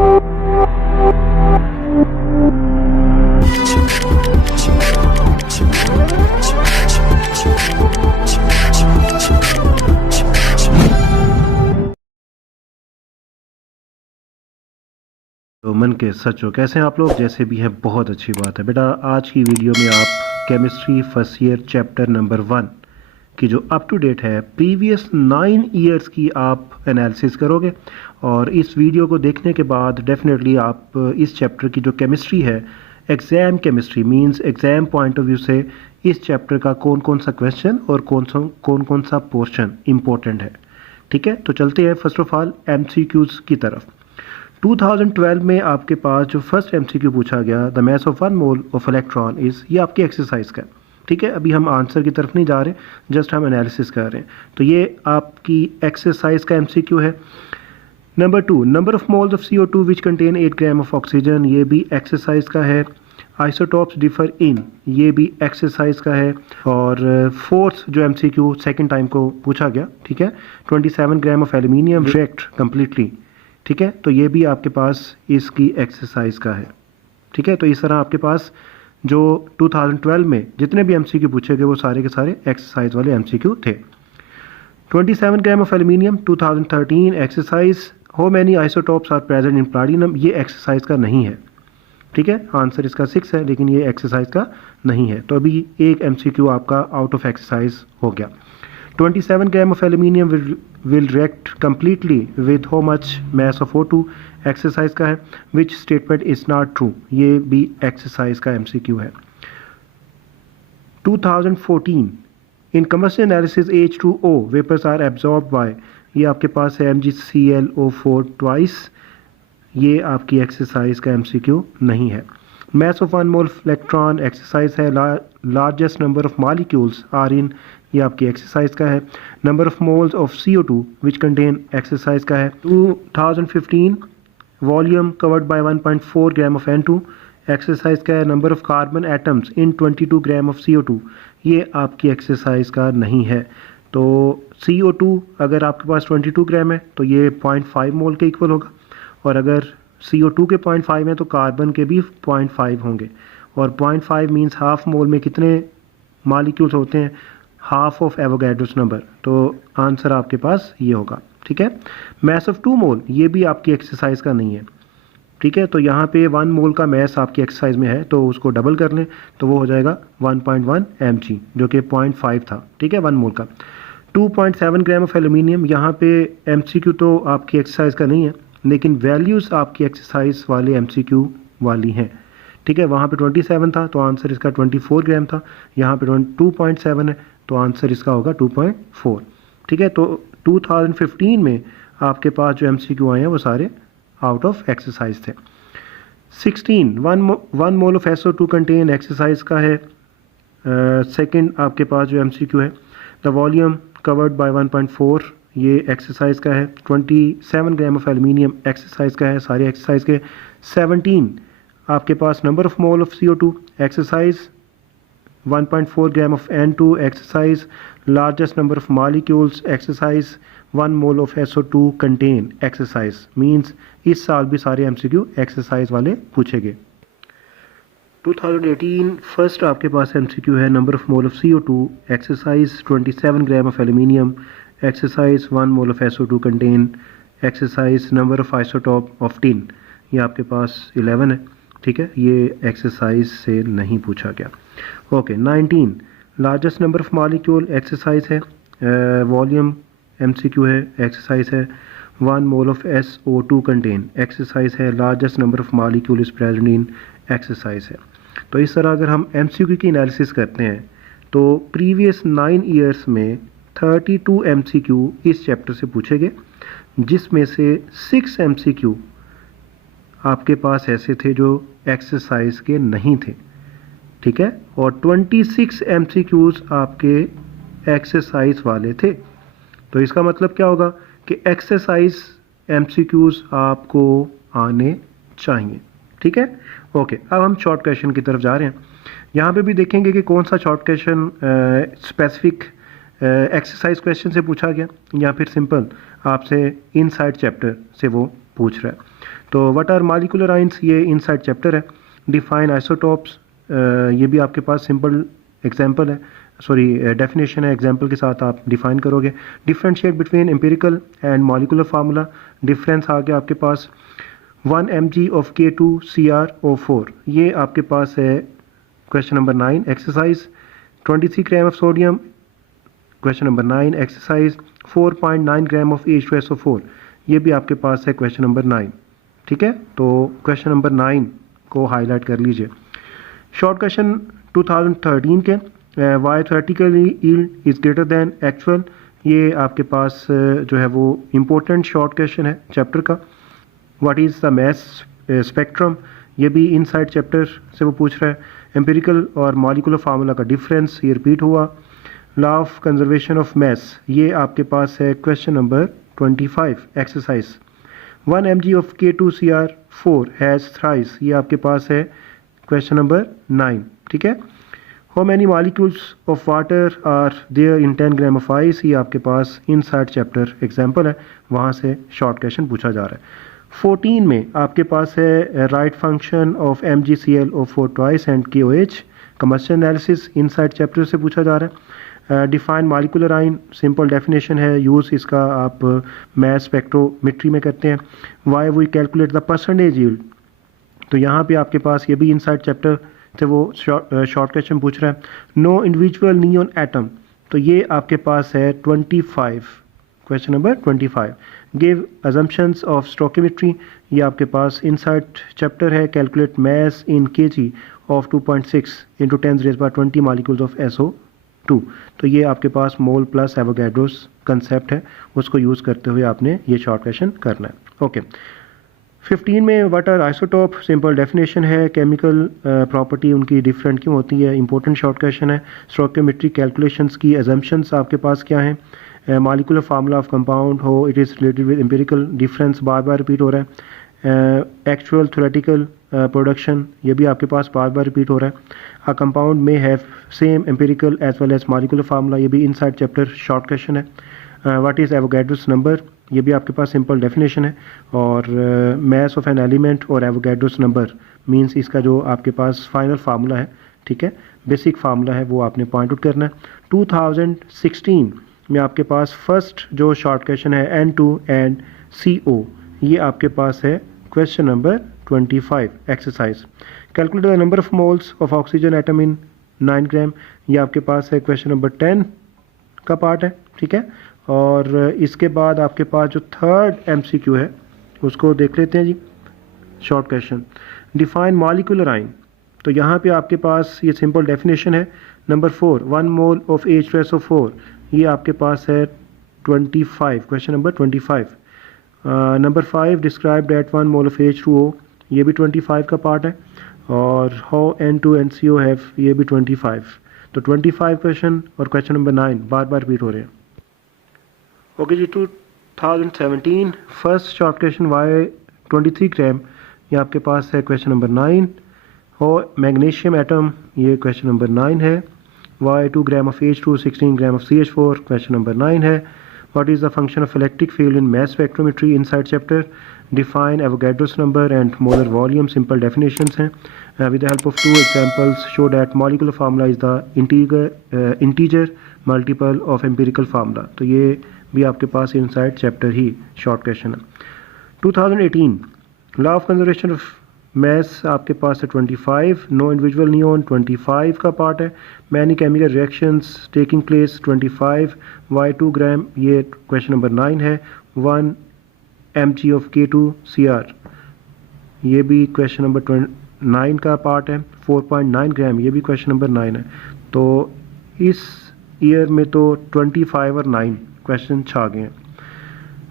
तो मन के सच हो, कैसे हैं आप लोग? जैसे भी है बहुत अच्छी बात है बेटा। आज की वीडियो में आप chemistry first year chapter number 1 की जो अप टू डेट है प्रीवियस 9 ईयर्स की आप एनालिसिस करोगे। और इस वीडियो को देखने के बाद डेफिनेटली आप इस चैप्टर की जो केमिस्ट्री है, exam chemistry means exam point of view से इस चैप्टर का कौन कौन सा क्वेश्चन और कौन सा पोर्शन इम्पोर्टेंट है। ठीक है, तो चलते हैं फर्स्ट ऑफ ऑल MCQs की तरफ। 2012 में आपके पास जो फर्स्ट MCQ पूछा गया, the mass of 1 mole of electron is, ये आपकी एक्सरसाइज का है। ठीक है, अभी हम आंसर की तरफ नहीं जा रहे, जस्ट हम एनालिसिस कर रहे हैं। तो ये आपकी एक्सरसाइज का MCQ है। Number 2, number of moles of CO2 which contain 8 gram of oxygen, ये भी एक्सरसाइज का है। आइसोटॉप्स डिफर इन, ये भी एक्सरसाइज का है। और फोर्थ जो MCQ सेकेंड टाइम को पूछा गया, ठीक है, 27 gram of aluminium react completely. ठीक है, तो ये भी आपके पास इसकी एक्सरसाइज का है। ठीक है, तो इस तरह आपके पास जो 2012 में जितने भी MCQ पूछे गए वो सारे के सारे एक्सरसाइज वाले MCQ थे। 27 gram of aluminium 2013 exercise, how many isotopes are present in platinum, ये एक्सरसाइज का नहीं है। ठीक है, आंसर इसका 6 है, लेकिन ये एक्सरसाइज का नहीं है। तो अभी एक MCQ आपका आउट ऑफ एक्सरसाइज हो गया। 27 gram of aluminium will react completely with how much mass of O2, exercise का है। Which statement is not true, ये भी एक्सरसाइज का MCQ है। 2014 in combustion analysis H2O vapours are absorb by, ये आपके पास है MgClO4 ट्वाइस, ये आपकी एक्सरसाइज का MCQ नहीं है। Mass of 1 mole electron exercise है। Largest number of molecules are in, ये आपकी एक्सरसाइज का है। Number of moles of CO2 which contain, exercise का है। 2015 volume covered by 1.4 gram of N2, exercise का है। Number of carbon atoms in 22 gram of CO2, ये आपकी एक्सरसाइज का नहीं है। तो CO2 अगर आपके पास 22 ग्राम है तो ये 0.5 मोल के इक्वल होगा, और अगर CO2 के 0.5 है तो कार्बन के भी 0.5 होंगे। और 0.5 मीन्स हाफ मोल में कितने मॉलिक्यूल्स होते हैं, हाफ ऑफ एवोगैड्रोस नंबर। तो आंसर आपके पास ये होगा। ठीक है, मास ऑफ 2 मोल, ये भी आपकी एक्सरसाइज का नहीं है। ठीक है, तो यहाँ पे 1 मोल का मास आपकी एक्सरसाइज में है तो उसको डबल कर लें तो वो हो जाएगा 1.1 mg, जो कि 0.5 था। ठीक है, 1 मोल का। 2.7 ग्राम ऑफ एल्यूमिनियम, यहाँ पे MCQ तो आपकी एक्सरसाइज का नहीं है, लेकिन वैल्यूज़ आपकी एक्सरसाइज वाले MCQ वाली हैं। ठीक है, वहाँ पे 27 था तो आंसर इसका 24 ग्राम था, यहाँ पे 2.7 है तो आंसर इसका होगा 2.4। ठीक है, तो 2015 में आपके पास जो MCQ आए हैं वो सारे आउट ऑफ एक्सरसाइज थे। 16 1 mole of SO2 contain, exercise का है। सेकंड आपके पास जो MCQ है, द वॉल्यूम कवर्ड बाय 1.4, ये एक्सरसाइज का है। 27 ग्राम ऑफ एल्यूमिनियम एक्सरसाइज का है, सारे एक्सरसाइज के। 17 आपके पास number of mole of CO2 exercise, 1.4 gram of N2 exercise, largest number of molecules exercise, 1 mole of SO2 contain, exercise. Means इस साल भी सारे MCQ एक्सरसाइज वाले पूछे गए। 2018 फर्स्ट आपके पास MCQ है, number of mole of CO2 exercise, 27 gram of aluminium exercise, 1 mole of SO2 contain, exercise. Number of isotope of tin, ये आपके पास 11 है। ठीक है, ये एक्सरसाइज से नहीं पूछा गया। Okay, 19 largest number of molecule exercise है। वॉल्यूम MCQ है, एक्सरसाइज है। 1 mole of SO2 contain, exercise है। Largest number of molecule is present in, exercise है। तो इस तरह अगर हम MCQ की एनालिसिस करते हैं तो प्रीवियस 9 ईयर्स में 32 MCQ इस चैप्टर से पूछे गए, जिसमें से 6 MCQ आपके पास ऐसे थे जो एक्सरसाइज के नहीं थे। ठीक है, और 26 MCQs आपके एक्सरसाइज वाले थे। तो इसका मतलब क्या होगा कि एक्सरसाइज MCQs आपको आने चाहिए। ठीक है, ओके, अब हम शॉर्ट क्वेश्चन की तरफ जा रहे हैं। यहाँ पे भी देखेंगे कि कौन सा short question specific exercise question से पूछा गया या फिर सिंपल आपसे इनसाइड चैप्टर से वो पूछ रहा है। तो व्हाट आर मॉलिक्यूलर आयंस, ये इनसाइड चैप्टर है। डिफाइन आइसोटोप्स, ये भी आपके पास सिंपल एग्जांपल है, सॉरी डेफिनेशन है, एग्जांपल के साथ आप डिफाइन करोगे। Differentiate between empirical and molecular formula, difference आ गया आपके पास 1 mg ऑफ K2CrO4, ये आपके पास है question number 9। Exercise 23 gram of sodium, question number 9। Exercise 4.9 gram of H2SO4, ये भी आपके पास है क्वेश्चन नंबर 9। ठीक है, तो क्वेश्चन नंबर 9 को हाईलाइट कर लीजिए। शॉर्ट क्वेश्चन 2013 के, why theoretically yield is greater than actual, ये आपके पास जो है वो इम्पोर्टेंट शॉर्ट क्वेश्चन है चैप्टर का। What is the mass spectrum, ये भी इनसाइड चैप्टर से वो पूछ रहा है। एम्पिरिकल और मॉलिक्यूलर फार्मूला का डिफरेंस, ये रिपीट हुआ। Law of conservation of mass, ये आपके पास है question number 25। Exercise 1 mg of K2CR4 has thrice, ये आपके पास है क्वेश्चन नंबर 9। ठीक है, how many molecules of water are there in 10 gram of ice, ये आपके पास इनसाइड चैप्टर एग्जाम्पल है, वहाँ से शॉर्ट क्वेश्चन पूछा जा रहा है। 14 में आपके पास है write function of MgClO4 twice and KOH, combustion analysis inside chapter से पूछा जा रहा है। Define molecular ion, simple definition है, यूज़ इसका आप मैस स्पेक्ट्रोमेट्री में करते हैं। Why we calculate the percentage yield, तो यहाँ पे आपके पास ये भी इनसाइड चैप्टर से वो शॉर्ट क्वेश्चन पूछ रहा है। नो इंडिविजुअल नियॉन एटम, तो ये आपके पास है 25, question number 25। Give assumptions of stoichiometry, ये आपके पास इनसाइड चैप्टर है। Calculate mass in kg of 2.6 into 10⁻20 molecules of SO2, तो ये आपके पास मोल प्लस एवोगैड्रोस कंसेप्ट है, उसको यूज़ करते हुए आपने ये शॉर्ट क्वेश्चन करना है। ओके, 15 में what are isotope, simple definition है, केमिकल प्रॉपर्टी उनकी डिफरेंट क्यों होती है, इंपॉर्टेंट शॉर्ट क्वेश्चन है। स्टोकियोमेट्री कैलकुलेशंस की अजम्पशंस आपके पास क्या हैं। मॉलिक्यूलर फार्मूला ऑफ कंपाउंड हो, it is related with empirical, difference बार बार रिपीट हो रहा है। एक्चुअल थ्योरेटिकल प्रोडक्शन, ये भी आपके पास बार बार रिपीट हो रहा है। अ कंपाउंड में have same empirical as well as molecular formula, ये भी इनसाइड चैप्टर शॉर्ट क्वेश्चन है। व्हाट इज़ एवोगैड्रोस नंबर, ये भी आपके पास सिंपल डेफिनेशन है। और मैस ऑफ एन एलिमेंट और एवोगैड्रोस नंबर मींस इसका जो आपके पास फाइनल फार्मूला है, ठीक है, बेसिक फार्मूला है, वो आपने पॉइंट आउट करना है। 2016 में आपके पास फर्स्ट जो शॉर्ट क्वेश्चन है N2CO, ये आपके पास है question number 25। Exercise calculate the number of moles of oxygen atom in 9 ग्राम, ये आपके पास है क्वेश्चन नंबर 10 का पार्ट है। ठीक है, और इसके बाद आपके पास जो थर्ड MCQ है उसको देख लेते हैं जी। Short question define molecular ion, तो यहाँ पे आपके पास ये सिंपल डेफिनेशन है। नंबर 4 1 मोल ऑफ H2SO4, ये आपके पास है 25, question number 25। Number 5 describe at 1 mole of H2O, ये भी 25 का पार्ट है। और हाउ N2NCO हैव, ये भी 25। तो 25 क्वेश्चन और क्वेश्चन नंबर 9 बार बार रिपीट हो रहे हैं। ओके जी, 2017 first short question why 23 gram, ये आपके पास है क्वेश्चन नंबर 9। हो मैग्नीशियम एटम, ये क्वेश्चन नंबर 9 है। Why 2 gram of H2, 16 gram of CH4, question number 9 है। What is the function of electric field in mass spectrometry inside chapter. Define Avogadro's number and molar volume, simple definitions हैं। With the help of 2 examples show that molecular formula is the integer multiple of empirical formula, तो ये भी आपके पास inside chapter ही short question है। 2018 law of conservation of mess आपके पास है 25। नो इंडिविजुअल नियॉन 25 का पार्ट है। Many chemical reactions taking place 25। Why 2 gram, ये क्वेश्चन नंबर 9 है। 1 mg ऑफ K2Cr, ये भी क्वेश्चन नंबर 9 का पार्ट है। 4.9 ग्राम, ये भी क्वेश्चन नंबर 9 है। तो इस ईयर में तो 25 और 9 क्वेश्चन छा गए हैं।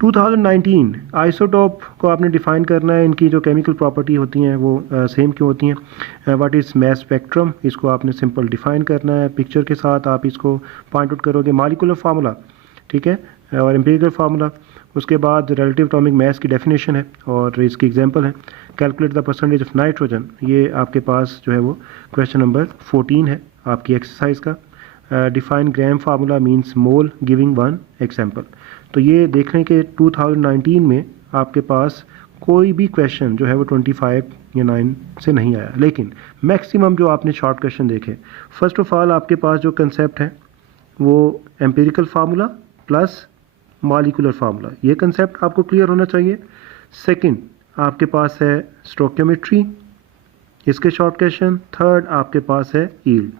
2019 आइसोटोप को आपने डिफाइन करना है, इनकी जो केमिकल प्रॉपर्टी होती हैं वो सेम क्यों होती हैं। व्हाट इज़ मैस स्पेक्ट्रम, इसको आपने सिंपल डिफाइन करना है, पिक्चर के साथ आप इसको पॉइंट आउट करोगे। मॉलिक्यूलर फार्मूला, ठीक है, और एम्पिरिकल फार्मूला, उसके बाद रिलेटिव एटॉमिक मास की डेफिनेशन है और इसकी एग्जांपल है। Calculate the percentage of nitrogen, ये आपके पास जो है वो क्वेश्चन नंबर 14 है आपकी एक्सरसाइज का। डिफाइन ग्राम फार्मूला मींस मोल गिविंग 1 एग्जांपल। तो ये देख रहे हैं कि 2019 में आपके पास कोई भी क्वेश्चन जो है वो 25 या 9 से नहीं आया, लेकिन मैक्सिमम जो आपने शॉर्ट क्वेश्चन देखे, फर्स्ट ऑफ ऑल आपके पास जो कंसेप्ट है वो empirical formula plus molecular formula, ये कंसेप्ट आपको क्लियर होना चाहिए। सेकंड आपके पास है स्टोइकियोमेट्री, इसके शॉर्ट क्वेश्चन। थर्ड आपके पास है यील्ड,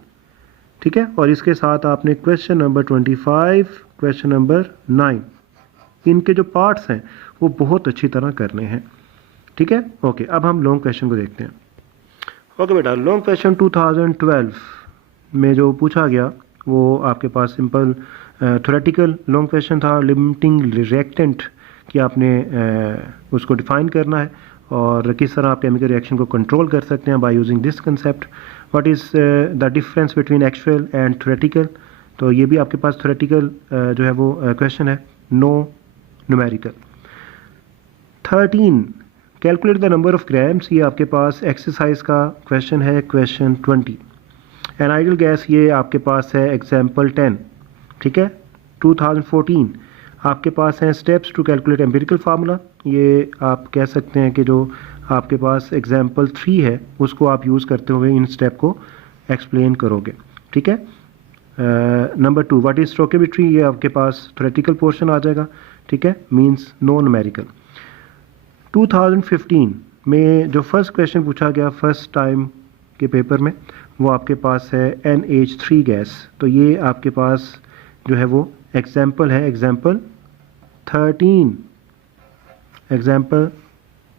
ठीक है। और इसके साथ आपने क्वेश्चन नंबर 25, क्वेश्चन नंबर 9, इनके जो पार्ट्स हैं वो बहुत अच्छी तरह करने हैं, ठीक है। ओके, अब हम लॉन्ग क्वेश्चन को देखते हैं। ओके बेटा, लॉन्ग क्वेश्चन 2012 में जो पूछा गया वो आपके पास सिंपल थ्योरेटिकल लॉन्ग क्वेश्चन था। लिमिटिंग रिएक्टेंट कि आपने उसको डिफाइन करना है और किस तरह आप केमिकल रिएक्शन को कंट्रोल कर सकते हैं by using this concept. What is the difference between actual and theoretical, तो ये भी आपके पास थ्योरेटिकल जो है वो क्वेश्चन है, no numerical. 13 calculate the number of grams, ये आपके पास एक्सरसाइज का क्वेश्चन है, क्वेश्चन 20। एन आइडियल गैस, ये आपके पास है एग्जाम्पल 10, ठीक है। 2014 आपके पास हैं steps to calculate empirical formula, ये आप कह सकते हैं कि जो आपके पास एग्जाम्पल 3 है उसको आप यूज़ करते हुए इन स्टेप को एक्सप्लेन करोगे, ठीक है। नंबर 2 व्हाट इज स्टोइकियोमेट्री, ये आपके पास थ्योरेटिकल पोर्शन आ जाएगा, ठीक है, मींस नो न्यूमेरिकल। 2015 में जो फर्स्ट क्वेश्चन पूछा गया फर्स्ट टाइम के पेपर में, वो आपके पास है NH3 गैस, तो ये आपके पास जो है वो एग्जाम्पल है, एग्जाम्पल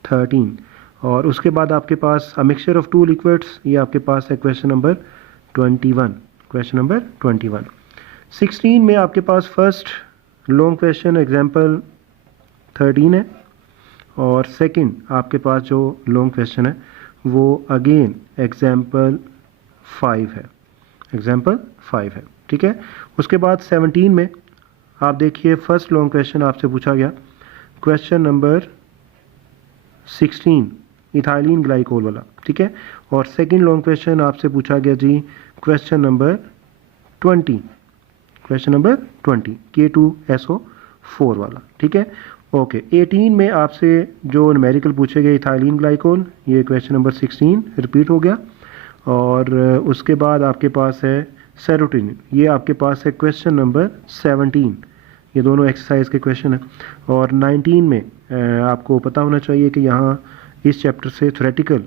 13। और उसके बाद आपके पास a mixture of two liquids, ये आपके पास है क्वेश्चन नंबर 21, क्वेश्चन नंबर 21। 16 में आपके पास फर्स्ट लॉन्ग क्वेश्चन एग्जाम्पल 13 है और सेकंड आपके पास जो लॉन्ग क्वेश्चन है वो अगेन एग्जाम्पल 5 है, एग्जाम्पल 5 है, ठीक है। उसके बाद 17 में आप देखिए फर्स्ट लॉन्ग क्वेश्चन आपसे पूछा गया क्वेश्चन नंबर 16 इथाइलिन ग्लाइकोल वाला, ठीक है। और सेकंड लॉन्ग क्वेश्चन आपसे पूछा गया जी question number 20, question number 20 K2SO4 वाला, ठीक है। ओके, 18 में आपसे जो न्यूमेरिकल पूछे गए इथाइलिन ग्लाइकोल, ये क्वेश्चन नंबर 16 रिपीट हो गया। और उसके बाद आपके पास है सेरोटोनिन, ये आपके पास है क्वेश्चन नंबर 17, ये दोनों एक्सरसाइज के क्वेश्चन हैं। और 19 में आपको पता होना चाहिए कि यहाँ इस चैप्टर से थ्योरेटिकल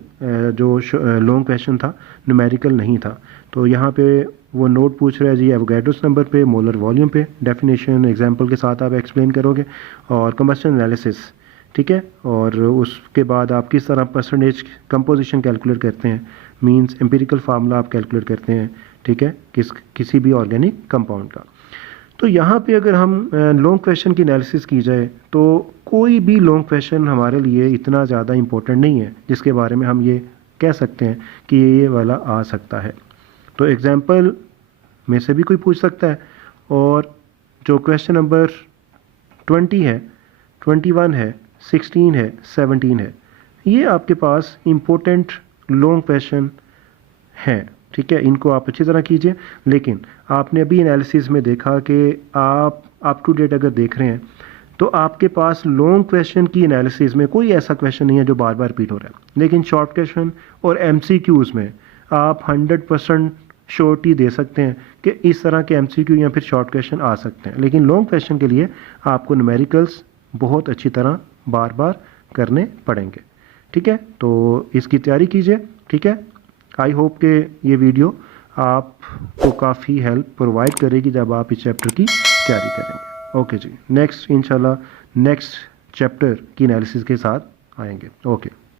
जो लॉन्ग क्वेश्चन था न्यूमेरिकल नहीं था, तो यहाँ पे वो नोट पूछ रहा है जी एवोगैड्रोस नंबर पे, मोलर वॉल्यूम पे, डेफिनेशन एग्जांपल के साथ आप एक्सप्लेन करोगे और कंबस्शन एनालिसिस, ठीक है। और उसके बाद आप किस तरह परसेंटेज कंपोजिशन कैलकुलेट करते हैं, मींस एम्पिरिकल फार्मूला आप कैलकुलेट करते हैं, ठीक है, किसी भी ऑर्गेनिक कंपाउंड का। तो यहाँ पे अगर हम लॉन्ग क्वेश्चन की एनालिसिस की जाए तो कोई भी लॉन्ग क्वेश्चन हमारे लिए इतना ज़्यादा इम्पोर्टेंट नहीं है जिसके बारे में हम ये कह सकते हैं कि ये वाला आ सकता है। तो एग्जाम्पल में से भी कोई पूछ सकता है, और जो क्वेश्चन नंबर 20 है, 21 है, 16 है, 17 है, ये आपके पास इम्पोर्टेंट लॉन्ग क्वेश्चन हैं, ठीक है। इनको आप अच्छी तरह कीजिए। लेकिन आपने अभी एनालिसिस में देखा कि आप अप टू डेट अगर देख रहे हैं तो आपके पास लॉन्ग क्वेश्चन की एनालिसिस में कोई ऐसा क्वेश्चन नहीं है जो बार बार रिपीट हो रहा है, लेकिन शॉर्ट क्वेश्चन और MCQs में आप 100% श्योरिटी दे सकते हैं कि इस तरह के MCQ या फिर शॉर्ट क्वेश्चन आ सकते हैं। लेकिन लॉन्ग क्वेश्चन के लिए आपको न्यूमेरिकल्स बहुत अच्छी तरह बार बार करने पड़ेंगे, ठीक है। तो इसकी तैयारी कीजिए, ठीक है। आई होप कि ये वीडियो आपको काफ़ी हेल्प प्रोवाइड करेगी जब आप इस चैप्टर की तैयारी करेंगे। ओके जी, नेक्स्ट इंशाल्लाह नेक्स्ट चैप्टर की एनालिसिस के साथ आएंगे। ओके।